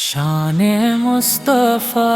شان مصطفیٰ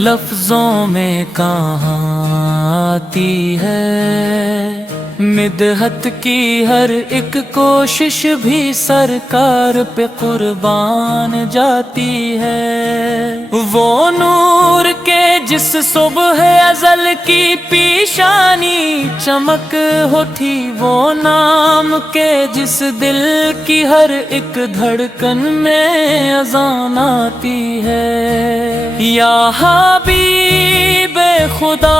لفظوں میں کہاں آتی ہے مدحت کی ہر ایک کوشش بھی سرکار پہ قربان جاتی ہے۔ وہ نور کے جس صبح ازل کی پیشانی چمک ہوتی، وہ نام کے جس دل کی ہر ایک دھڑکن میں اذان آتی ہے۔ یا حبیب خدا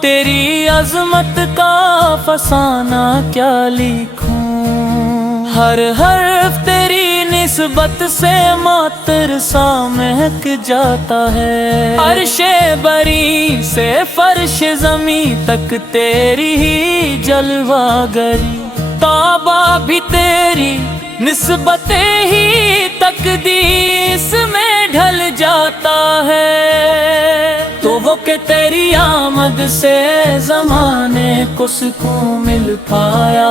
تیری عظمت کا فسانہ کیا لکھوں، ہر حرف تیری نسبت سے معطر سا مہک جاتا ہے۔ عرش بری سے فرش زمین تک تیری ہی جلوہ گری، تابہ بھی تیری نسبت ہی تقدیس میں ڈھل جاتا ہے۔ تو وہ کہ تیری آمد سے زمانے کو سکون مل پایا،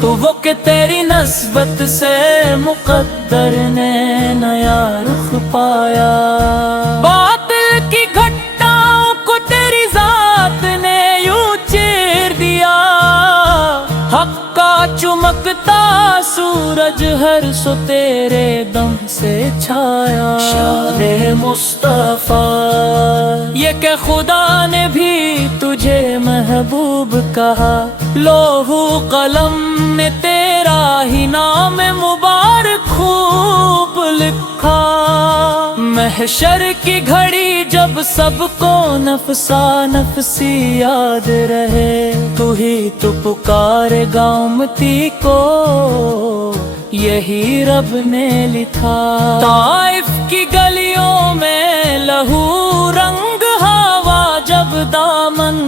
تو وہ کہ تیری نسبت سے مقدر نے نیا رخ پایا۔ باطل کی گھٹاؤں کو تیری ذات نے یوں چیر دیا، حق کا چمکتا سورج ہر سو تیرے دم سے چھایا۔ شان مصطفیٰ یہ کہ خدا نے بھی تجھے محبوب کہا، لوح قلم نے تیرا ہی نام مبارک خوب لکھا۔ محشر کی گھڑی جب سب کو نفسا نفسی یاد رہے، تو ہی تو پکارے گا امتی کو، یہی رب نے لکھا۔ طائف کی گلیوں میں لہو رنگ ہوا جب دامن،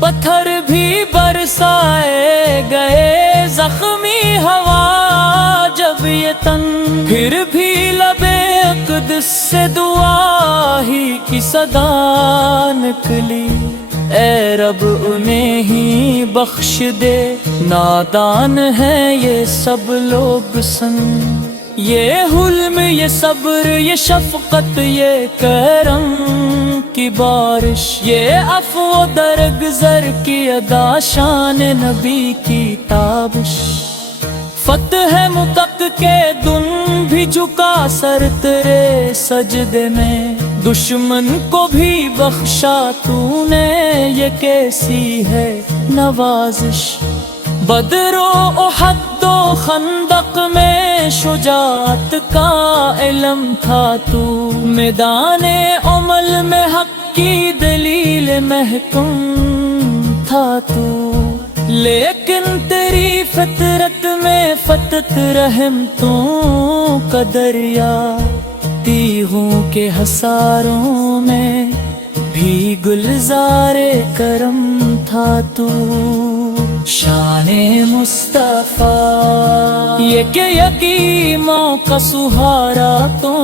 پتھر بھی برسائے گئے زخمی ہوا جب یہ تن، پھر بھی لبے اقدس سے دعا ہی کی صدا نکلی، اے رب انہیں ہی بخش دے، نادان ہیں یہ سب لوگ سن۔ یہ حلم، یہ صبر، یہ شفقت، یہ کرم کی بارش، یہ عفو درگزر کی ادا، شان نبی کی تابش۔ فتح متق کے دن بھی جھکا سر تیرے سجدے میں، دشمن کو بھی بخشا تو نے، یہ کیسی ہے نوازش۔ بدر و احد و خندق میں شجاعت کا علم تھا تو، میدان عمل میں حق کی دلیل محکم تھا تو، لیکن تیری فطرت میں فتت رحمتوں کا دریا، تیغوں کے حصاروں میں بھی گلزار کرم تھا تو۔ شان مصطفیٰ یہ کہ یتیموں کا سہارا تو،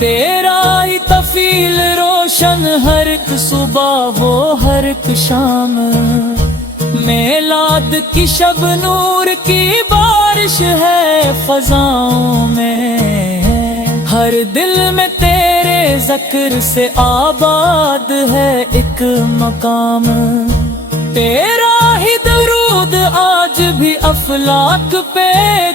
تیرا ہی تفیل روشن ہر ایک صبح و ہر ایک شام، میلاد کی شب نور کی بارش ہے فضاؤں میں، ہر دل میں تیرے ذکر سے آباد ہے ایک مقام، تیرا ہی درود آج بھی افلاک پہ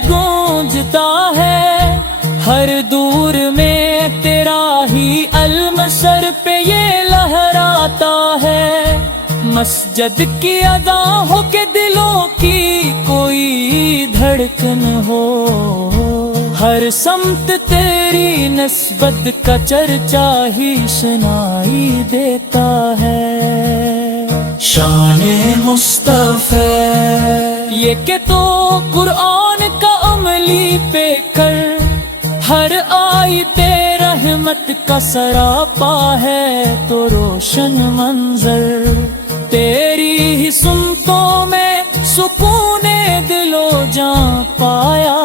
گونجتا ہے، ہر دور میں تیرا ہی علم سر پہ یہ لہراتا ہے، مسجد کی ادا ہو کے دلوں کی کوئی دھڑکن ہو، ہر سمت تیری نسبت کا چرچا ہی سنائی دیتا ہے۔ شان مصطفیٰ یہ کہ تو قرآن کا عملی پہ کر، ہر آیت رحمت کا سراپا ہے تو روشن منظر، تیری ہی سنتوں میں سکون دل و جاں پایا،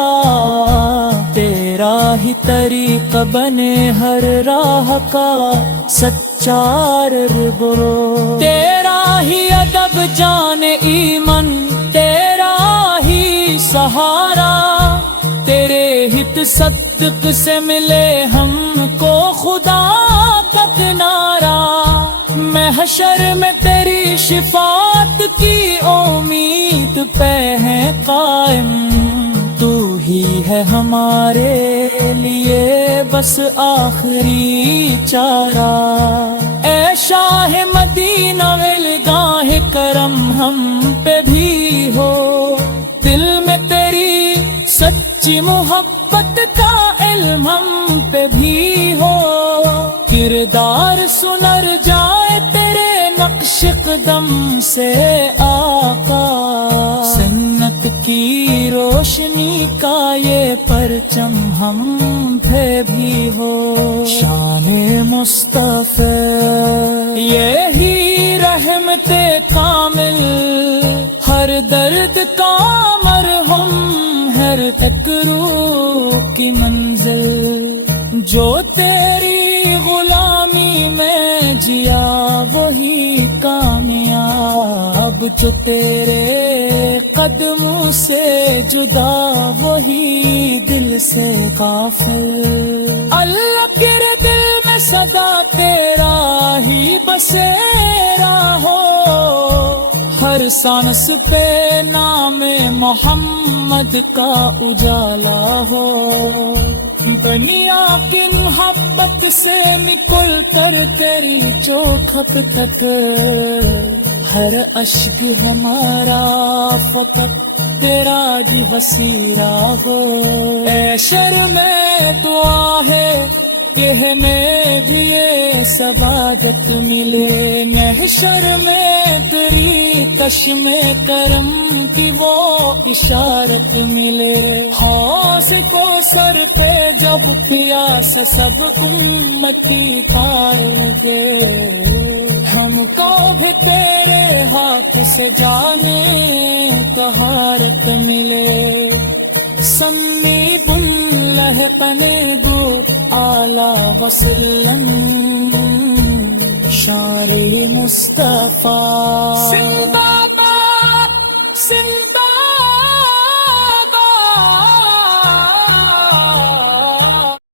تیرا ہی طریقہ بنے ہر راہ کا سچا رہبرو، تیرا ہی ادب جان ایمن، تیرا ہی سہارا، تیرے ہت صدق سے ملے ہم کو خدا کا کنارہ، محشر میں تیری شفاعت کی امید پہ ہے قائم، تو ہی ہے ہمارے لیے بس آخری چارہ، اے شاہ مدینہ الگاہ کرم ہم پہ بھی ہو، دل میں تیری سچی محبت کا علم ہم پہ بھی ہو، کردار سنر جائے تیرے نقش قدم سے آقا، سنت کی روشنی کا یہ پرچم ہم پہ بھی ہو، شان مصطفیٰ یہی رحمت کامل، ہر درد کا مرہم، ہر تک روح کی منزل، جو تیری غلامی میں جیا وہی کامیاب، جو تیرے قدموں سے جدا وہی دل سے غافل، اللہ کے دل میں صدا تیرا ہی بسیرا ہو، ہر سانس پہ نام محمد کا اجالا ہو، دنیا کی محبت سے نکل کر تیری چوکھٹ تک، ہر اشک ہمارا فقط تیرا ہی وسیلہ ہو، اے شرم دعا ہے کہ ہمیں لیے سعادت ملے، محشر میں تیری کشم کرم کی وہ اشارت ملے، حوض کو سر پہ جب پیاس سب امتی کھائے دے، ہم کو بھی تیرے ہاتھ سے جانے طہارت ملے، سمی بلہ پنے گو اعلی وسلم، شار مصطفیٰ